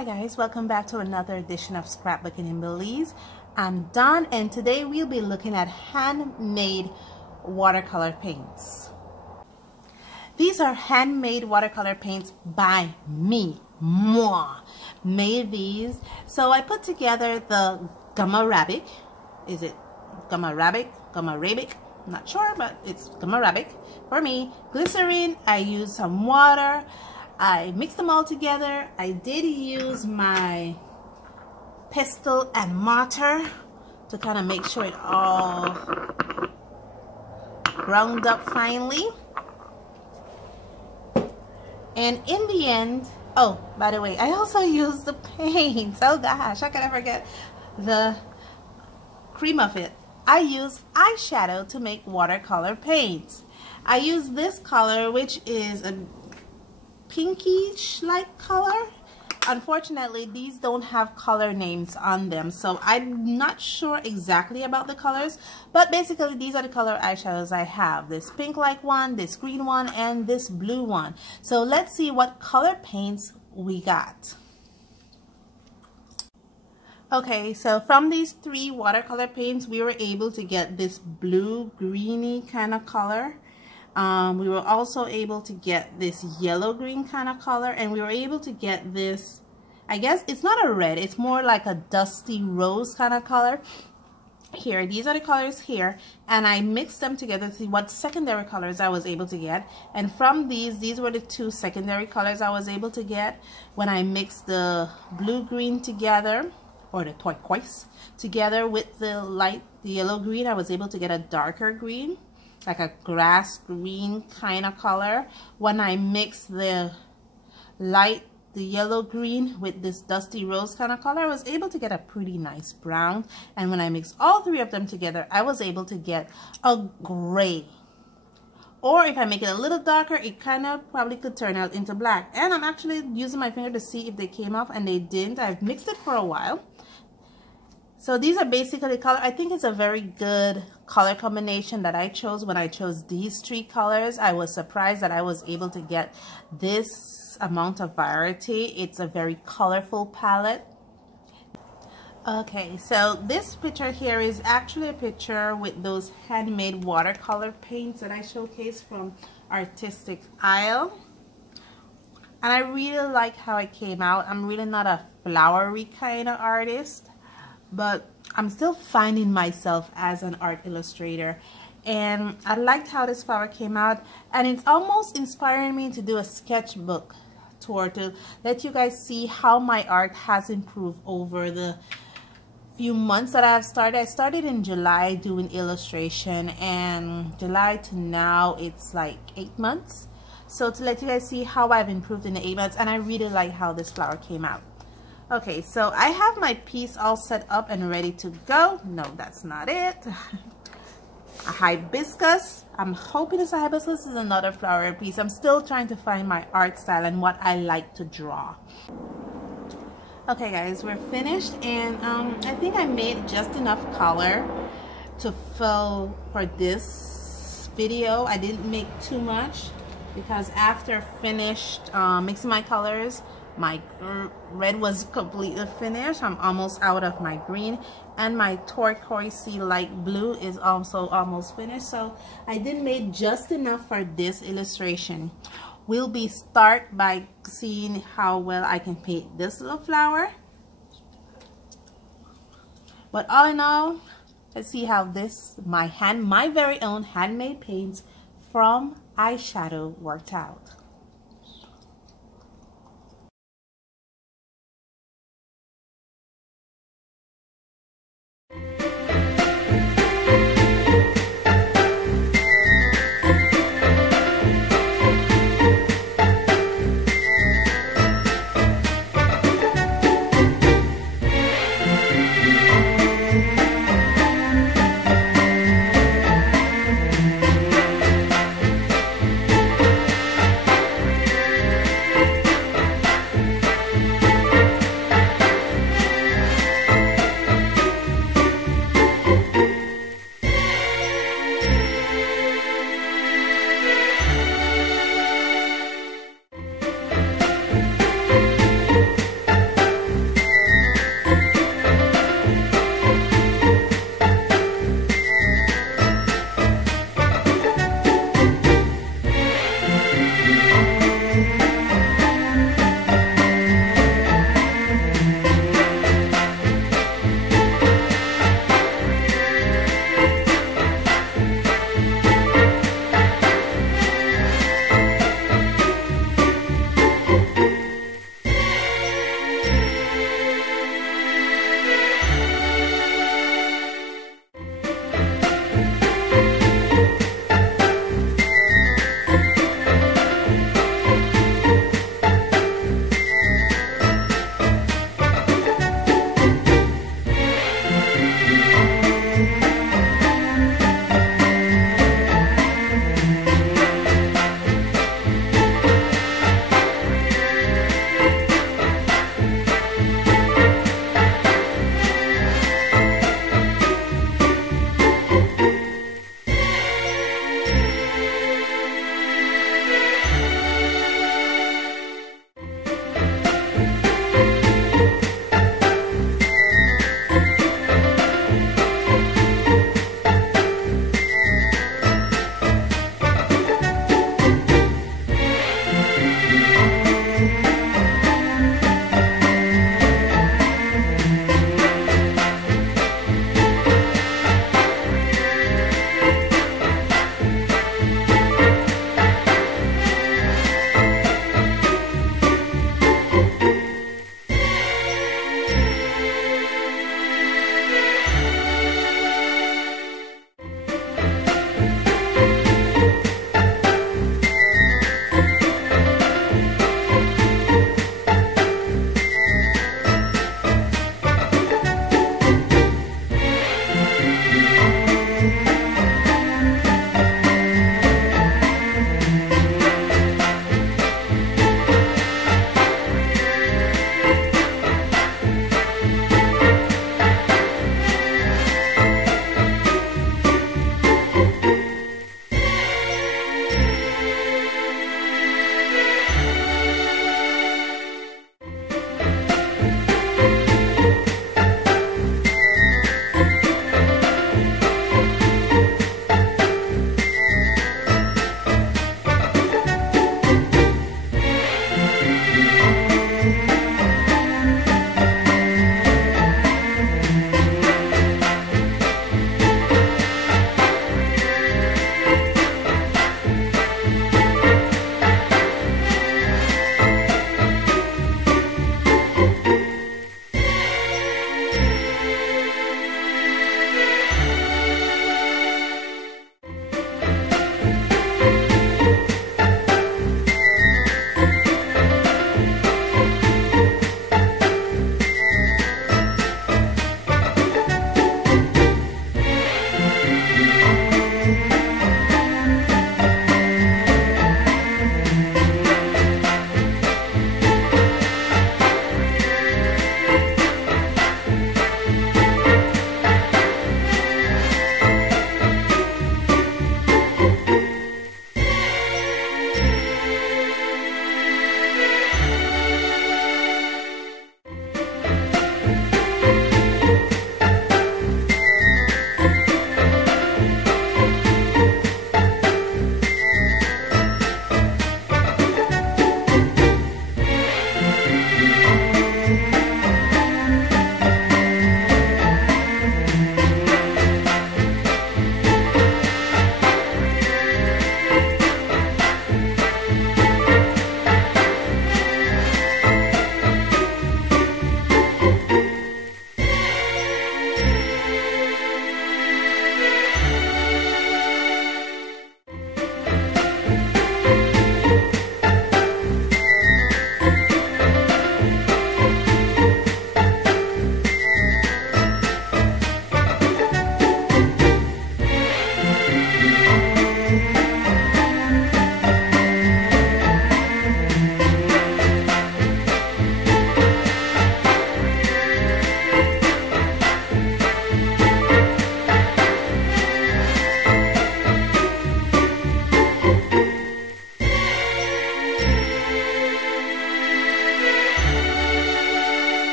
Hi guys, welcome back to another edition of Scrapbooking in Belize. I'm Dawn and today we'll be looking at handmade watercolor paints. These are handmade watercolor paints by me, moi. Made these. So I put together the gum arabic. Is it gum arabic? Gum arabic? I'm not sure, but it's gum arabic for me. Glycerin, I used some water. I mixed them all together. I did use my pestle and mortar to kind of make sure it all ground up finely. And in the end, oh, by the way, I also used the paints. Oh gosh, how can I forget the cream of it? I used eyeshadow to make watercolor paints. I used this color, which is a pinkish like color. Unfortunately, these don't have color names on them, so I'm not sure exactly about the colors, but basically these are the color eyeshadows I have. This pink like one, this green one, and this blue one. So let's see what color paints we got. Okay, so from these three watercolor paints we were able to get this blue greeny kind of color. We were also able to get this yellow green kind of color, and we were able to get this, I guess it's not a red, it's more like a dusty rose kind of color. Here, these are the colors here, and I mixed them together to see what secondary colors I was able to get. And from these were the two secondary colors I was able to get when I mixed the blue green together, or the turquoise together with the light, the yellow green. I was able to get a darker green, like a grass green kind of color. When I mixed the light, the yellow green with this dusty rose kind of color, I was able to get a pretty nice brown. And when I mixed all three of them together, I was able to get a gray. Or if I make it a little darker, it kind of probably could turn out into black. And I'm actually using my finger to see if they came off, and they didn't. I've mixed it for a while. So these are basically color. I think it's a very good color combination that I chose when I chose these three colors. I was surprised that I was able to get this amount of variety. It's a very colorful palette. Okay, so this picture here is actually a picture with those handmade watercolor paints that I showcased from Artistic Isle. And I really like how it came out. I'm really not a flowery kind of artist, but I'm still finding myself as an art illustrator, and I liked how this flower came out, and it's almost inspiring me to do a sketchbook tour to let you guys see how my art has improved over the few months that I have started. I started in July doing illustration, and July to now it's like 8 months. So to let you guys see how I've improved in the 8 months, and I really like how this flower came out. Okay, so I have my piece all set up and ready to go. No, that's not it. A hibiscus. I'm hoping this hibiscus is another flower piece. I'm still trying to find my art style and what I like to draw. Okay guys, we're finished, and I think I made just enough color to fill for this video. I didn't make too much because after finished mixing my colors, my red was completely finished. I'm almost out of my green, and my turquoisey light blue is also almost finished. So I did make just enough for this illustration. We'll be start by seeing how well I can paint this little flower. But all in all, let's see how this my very own handmade paints from eyeshadow worked out.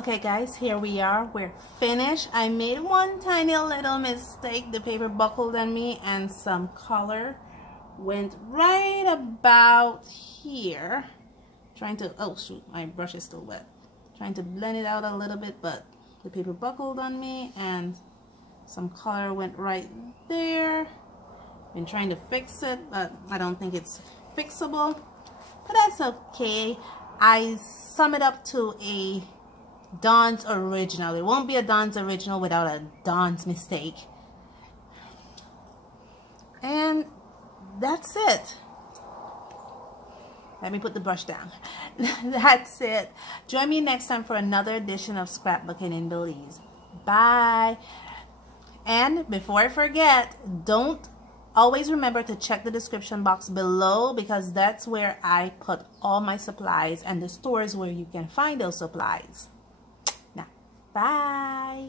Okay guys, here we are. We're finished. I made one tiny little mistake. The paper buckled on me and some color went right about here. Trying to, oh shoot, my brush is still wet. Trying to blend it out a little bit, but the paper buckled on me and some color went right there. Been trying to fix it, but I don't think it's fixable. But that's okay. I sum it up to a Dawn's original. It won't be a Dawn's original without a Dawn's mistake. And that's it. Let me put the brush down. That's it. Join me next time for another edition of Scrapbooking in Belize. Bye. And before I forget, always remember to check the description box below, because that's where I put all my supplies and the stores where you can find those supplies. Now, bye.